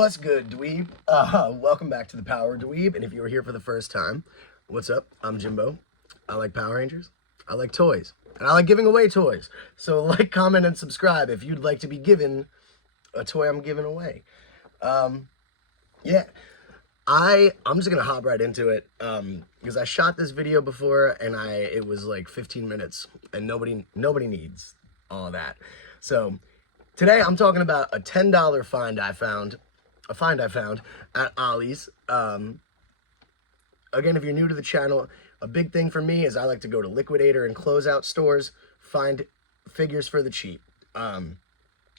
What's good, dweeb? Welcome back to the Power Dweeb, and if you're here for the first time, what's up? I'm Jimbo. I like Power Rangers. I like toys. And I like giving away toys. So like, comment, and subscribe if you'd like to be given a toy I'm giving away. Yeah. I'm just gonna hop right into it, because I shot this video before and it was like 15 minutes, and nobody needs all of that. So today I'm talking about a $10 find I found at Ollie's. Again, if you're new to the channel, a big thing for me is I like to go to liquidator and closeout stores, find figures for the cheap. And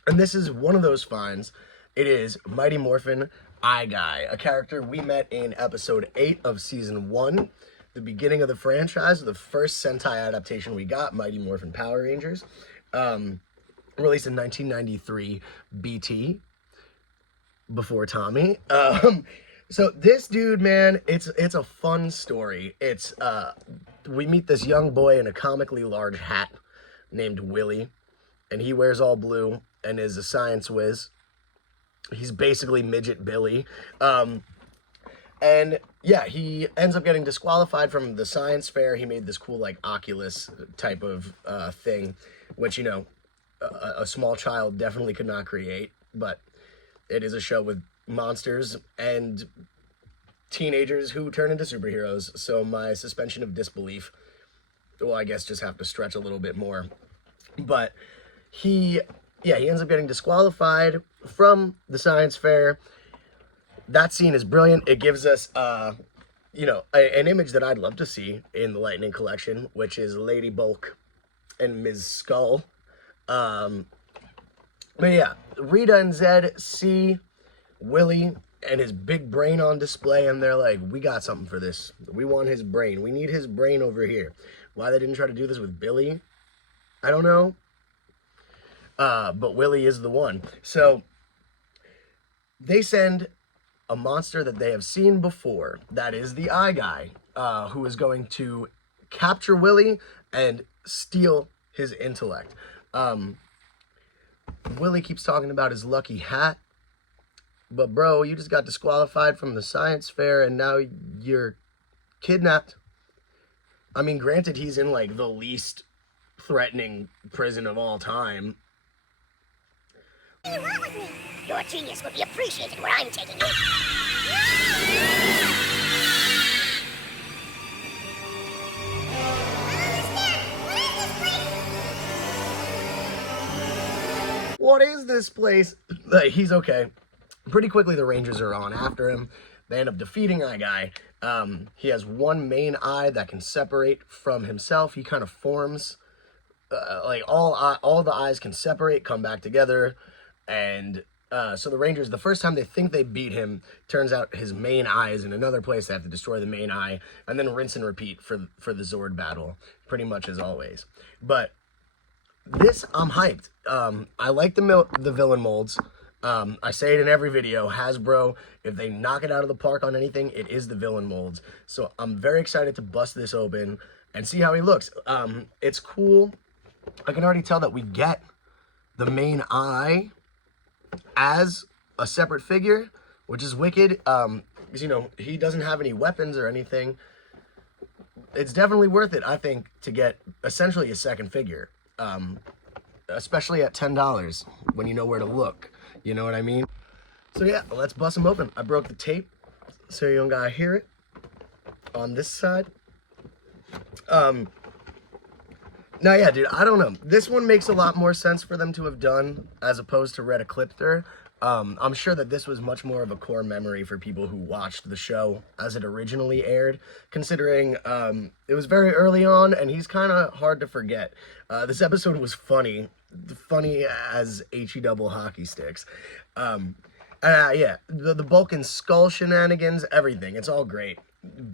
this is one of those finds. It is Mighty Morphin Eye-Guy, a character we met in episode 8 of season 1, the beginning of the franchise, the first Sentai adaptation we got, Mighty Morphin Power Rangers, released in 1993 BT, before Tommy. So this dude, man, it's a fun story. We meet this young boy in a comically large hat named Willie, and he wears all blue and is a science whiz. He's basically Midget Billy. And yeah, he ends up getting disqualified from the science fair. He made this cool, like, Oculus type of thing, which, you know, a small child definitely could not create, but it is a show with monsters and teenagers who turn into superheroes, so my suspension of disbelief will, I guess, just have to stretch a little bit more. But he ends up getting disqualified from the science fair. That scene is brilliant. It gives us, an image that I'd love to see in the Lightning Collection, which is Lady Bulk and Ms. Skull. But yeah, Rita and Zed see Willie and his big brain on display, and they're like, we got something for this. We want his brain. We need his brain over here. Why they didn't try to do this with Billy, I don't know. But Willie is the one. So they send a monster that they have seen before. That is the Eye-Guy, who is going to capture Willie and steal his intellect. Willie keeps talking about his lucky hat. But bro, you just got disqualified from the science fair and now you're kidnapped. I mean, granted, he's in, like, the least threatening prison of all time. What's wrong with me? Your genius would be appreciated where I'm taking it. What is this place? He's okay. Pretty quickly, the Rangers are on after him. They end up defeating Eye-Guy. He has one main eye that can separate from himself. He kind of forms, like, all the eyes can separate, come back together. And so the Rangers, the first time they think they beat him, turns out his main eye is in another place. They have to destroy the main eye and then rinse and repeat for the Zord battle, pretty much as always. But this, I'm hyped. I like the villain molds. I say it in every video, Hasbro, if they knock it out of the park on anything, it is the villain molds. So I'm very excited to bust this open and see how he looks. It's cool. I can already tell that we get the main eye as a separate figure, which is wicked. Because, you know, he doesn't have any weapons or anything. It's definitely worth it, I think, to get essentially a second figure. Especially at $10 when you know where to look. You know what I mean? So yeah, let's bust them open. I broke the tape so you don't gotta hear it on this side. Now yeah, dude, I don't know. This one makes a lot more sense for them to have done as opposed to Red Ecliptor. I'm sure that this was much more of a core memory for people who watched the show as it originally aired, considering it was very early on and he's kind of hard to forget. This episode was funny as HE double hockey sticks. Yeah, the Bulk and Skull shenanigans, everything, it's all great.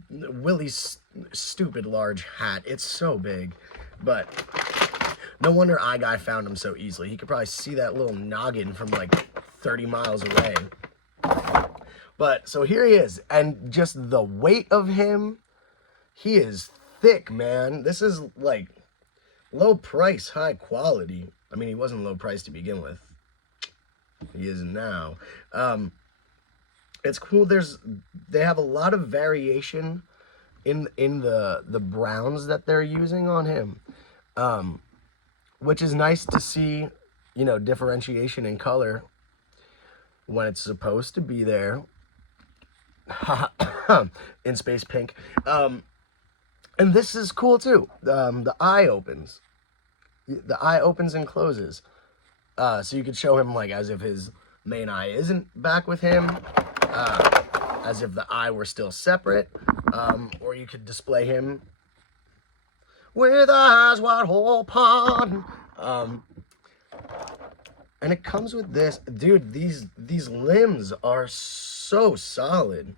Willie's stupid large hat, it's so big, but no wonder Eye-Guy found him so easily. He could probably see that little noggin from like 30 miles away. But so here he is, and just the weight of him, he is thick, man. This is like low price, high quality. I mean, he wasn't low price to begin with. He is now. It's cool. They have a lot of variation in the browns that they're using on him, which is nice to see. You know, differentiation in color when it's supposed to be there. In space pink. And this is cool too. The eye opens. The eye opens and closes. So you could show him like as if his main eye isn't back with him, as if the eye were still separate, or you could display him with eyes wide open. And it comes with this, dude. These limbs are so solid.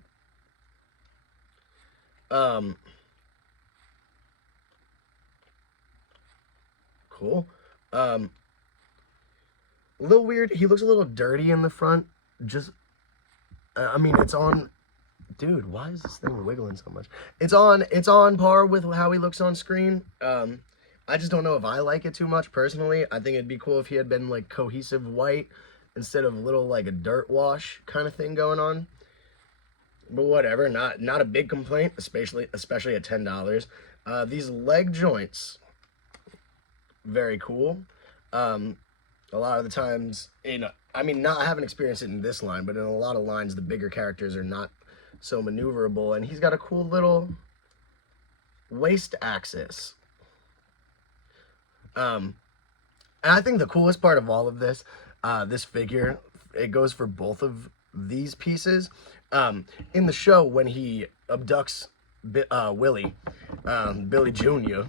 Cool. A little weird. He looks a little dirty in the front. Just, I mean, it's on. Dude, why is this thing wiggling so much? It's on par with how he looks on screen. I just don't know if I like it too much personally. I think it'd be cool if he had been like cohesive white instead of little like a dirt wash kind of thing going on. But whatever, not a big complaint, especially at $10. These leg joints, very cool. A lot of the times, I haven't experienced it in this line, but in a lot of lines, the bigger characters are not so maneuverable, and he's got a cool little waist axis. And I think the coolest part of all of this, this figure, it goes for both of these pieces. In the show, when he abducts Willie, Billy Jr.,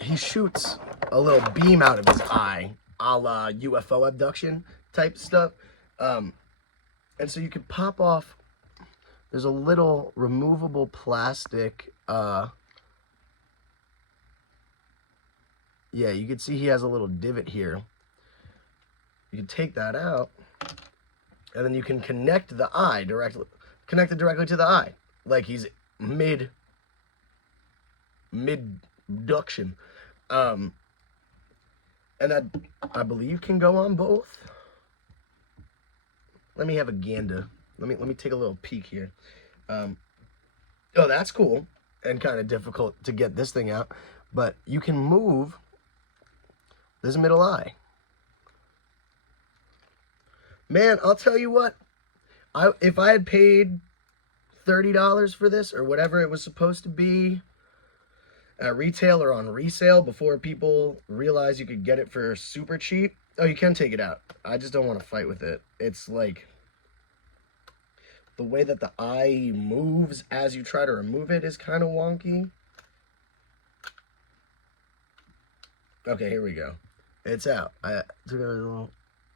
he shoots a little beam out of his eye, a la UFO abduction type stuff. And so you could pop off, there's a little removable plastic, yeah, you can see he has a little divot here. You can take that out, and then you can connect it directly to the eye, like he's mid-duction. And that, I believe, can go on both. Let me have a gander. Let me take a little peek here. Oh, that's cool, and kind of difficult to get this thing out, but you can move this middle eye. Man, I'll tell you what, if I had paid $30 for this, or whatever it was supposed to be at retail or on resale before people realized you could get it for super cheap. Oh, you can take it out. I just don't want to fight with it. It's like the way that the eye moves as you try to remove it is kind of wonky. Okay, here we go. It's out. I took a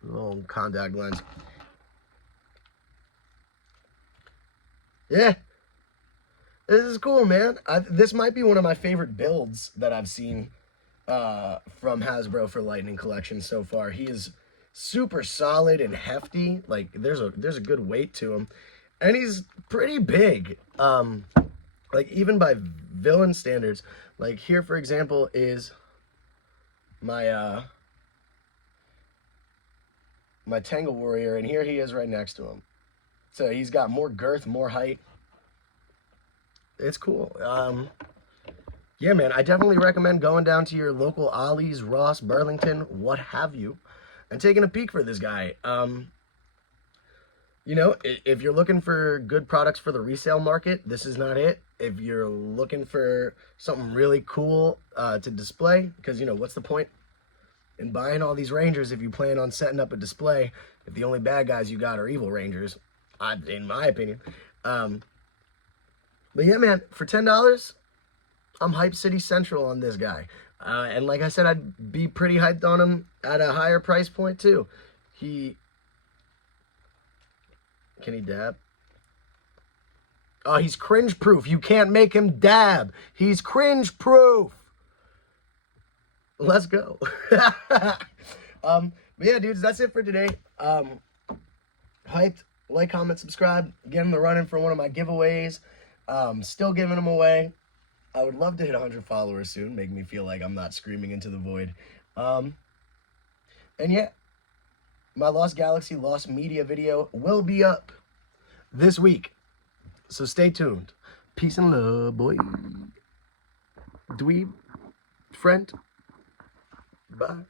little contact lens. Yeah. This is cool, man. This might be one of my favorite builds that I've seen from Hasbro for Lightning Collection so far. He is super solid and hefty. Like, there's a good weight to him. And he's pretty big. Like, even by villain standards. Like, here, for example, is my my Tangle Warrior, and here he is right next to him. So he's got more girth, more height. It's cool. Yeah, man, I definitely recommend going down to your local Ollie's, Ross, Burlington, what have you, and taking a peek for this guy. You know, if you're looking for good products for the resale market, this is not it. If you're looking for something really cool to display, because, you know, what's the point in buying all these Rangers if you plan on setting up a display if the only bad guys you got are evil Rangers, in my opinion. But yeah, man, for $10, I'm Hype City Central on this guy. And like I said, I'd be pretty hyped on him at a higher price point too. Can he dab? Oh, he's cringe proof. You can't make him dab. He's cringe proof. Let's go. But yeah, dudes, that's it for today. Hyped. Like, comment, subscribe. Get in the running for one of my giveaways. Still giving them away. I would love to hit 100 followers soon. Make me feel like I'm not screaming into the void. And yeah, my Lost Galaxy Lost Media video will be up this week. So stay tuned. Peace and love, boy. Dweeb. Friend. Bye.